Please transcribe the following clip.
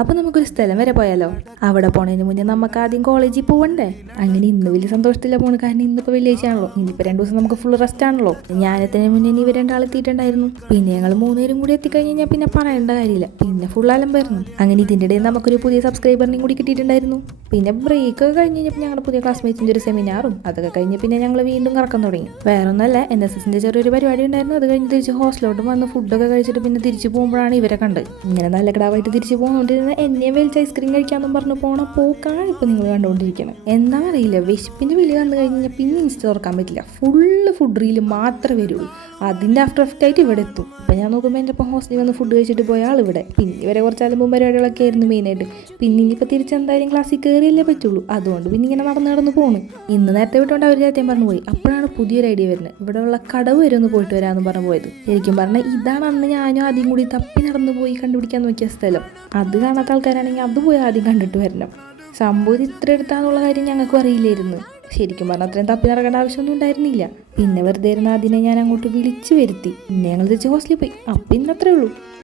അപ്പോൾ നമുക്കൊരു സ്ഥലം വരെ പോയാലോ? അവിടെ പോണതിന് മുന്നേ നമുക്ക് ആദ്യം കോളേജിൽ പോകണ്ടേ? അങ്ങനെ ഇന്ന് വലിയ സന്തോഷത്തില്ല പോണ്, കാരണം ഇന്നിപ്പോൾ വെള്ളിയാഴ്ച ആണല്ലോ. ഇനിയിപ്പോൾ 2 ദിവസം നമുക്ക് ഫുൾ റെസ്റ്റ് ആണല്ലോ. ഞാനെത്തിന് മുന്നേ ഇവർ രണ്ടാളെത്തിയിട്ടുണ്ടായിരുന്നു. പിന്നെ ഞങ്ങൾ 3 പേരും കൂടി എത്തിക്കഴിഞ്ഞ് കഴിഞ്ഞാൽ പിന്നെ പറയേണ്ട കാര്യമില്ല, പിന്നെ ഫുൾ അലമ്പായിരുന്നു. അങ്ങനെ ഇതിൻ്റെ ഇടയിൽ നമുക്കൊരു പുതിയ സബ്സ്ക്രൈബറിനെയും കൂടി കിട്ടിയിട്ടുണ്ടായിരുന്നു. പിന്നെ ബ്രേക്ക് ഒക്കെ കഴിഞ്ഞ് കഴിഞ്ഞപ്പോൾ ഞങ്ങളുടെ പുതിയ ക്ലാസ്മേറ്റ്സിൻ്റെ ഒരു സെമിനാറും അതൊക്കെ കഴിഞ്ഞ് പിന്നെ ഞങ്ങൾ വീണ്ടും കറക്കം തുടങ്ങി. വേറെ ഒന്നല്ല, NSSൻ്റെ ചെറിയൊരു പരിപാടി ഉണ്ടായിരുന്നു. അത് കഴിഞ്ഞ് തിരിച്ച് ഹോസ്റ്റലോട്ടും വന്ന് ഫുഡൊക്കെ കഴിച്ചിട്ട് പിന്നെ തിരിച്ച് പോകുമ്പോഴാണ് ഇവരെ കണ്ടത്. ഇങ്ങനെ നല്ല കിടാവായിട്ട് തിരിച്ച് പോകുന്നോണ്ടിരുന്ന എന്നെ വലിച്ച് ഐസ്ക്രീം കഴിക്കാമെന്നും പറഞ്ഞു പോണ പോക്കാണ് ഇപ്പോൾ നിങ്ങൾ കണ്ടുകൊണ്ടിരിക്കുന്നത്. എന്താ അറിയില്ല, വിശപ്പിൻ്റെ വിളി വന്നു കഴിഞ്ഞാൽ പിന്നെ ഇൻസ്റ്റ തുറക്കാൻ പറ്റില്ല. ഫുള്ള് ഫുഡ് റീൽ മാത്രമേ വരുള്ളൂ. അതിൻ്റെ ആഫ്റ്റർ എഫക്റ്റ് ആയിട്ട് ഇവിടെ എത്തും. അപ്പോൾ ഞാൻ നോക്കുമ്പോൾ എൻ്റെ ഇപ്പോൾ ഹോസ്റ്റലിൽ വന്ന് ഫുഡ് കഴിച്ചിട്ട് പോയ ആൾ ഇവിടെ. പിന്നെ ഇവരെ കുറച്ച് അലമ്പും പരിപാടികളൊക്കെ ആയിരുന്നു മെയിനായിട്ട്. പിന്നെ ഇനിയിപ്പോൾ തിരിച്ചെന്തായാലും ക്ലാസ്സിൽ കയറിയല്ലേ പറ്റുള്ളൂ. അതുകൊണ്ട് പിന്നെ ഇങ്ങനെ നടന്ന് പോകുന്നു. ഇന്ന് നേരത്തെ വിട്ടുകൊണ്ട് അവർ നേരത്തെ പറഞ്ഞു പോയി. അപ്പോഴാണ് പുതിയൊരു ഐഡിയ വരുന്നത്. ഇവിടെയുള്ള കടവ് വരെ ഒന്ന് പോയിട്ട് വരാമെന്ന് പറഞ്ഞു പോയത്. ശരിക്കും പറഞ്ഞാൽ ഇതാണ് അന്ന് ഞാനും ആദ്യം കൂടി തപ്പി നടന്നു പോയി കണ്ടുപിടിക്കാൻ നോക്കിയ സ്ഥലം. അത് കാണാത്ത ആൾക്കാരാണെങ്കിൽ അത് പോയി ആദ്യം കണ്ടിട്ട് വരണം. സംഭവം ഇത്ര എടുത്താന്നുള്ള കാര്യം ഞങ്ങൾക്കും അറിയില്ലായിരുന്നു. ശരിക്കും പറഞ്ഞാൽ അത്രയും തപ്പി നടക്കേണ്ട ആവശ്യമൊന്നും ഉണ്ടായിരുന്നില്ല. പിന്നെ വെറുതെ ഇരുന്ന അതിനെ ഞാൻ അങ്ങോട്ട് വിളിച്ചു വരുത്തി. പിന്നെ ഞങ്ങൾ തിരിച്ച് ഹോസ്റ്റലിൽ പോയി. അപ്പം ഇന്നത്രേ ഉള്ളൂ.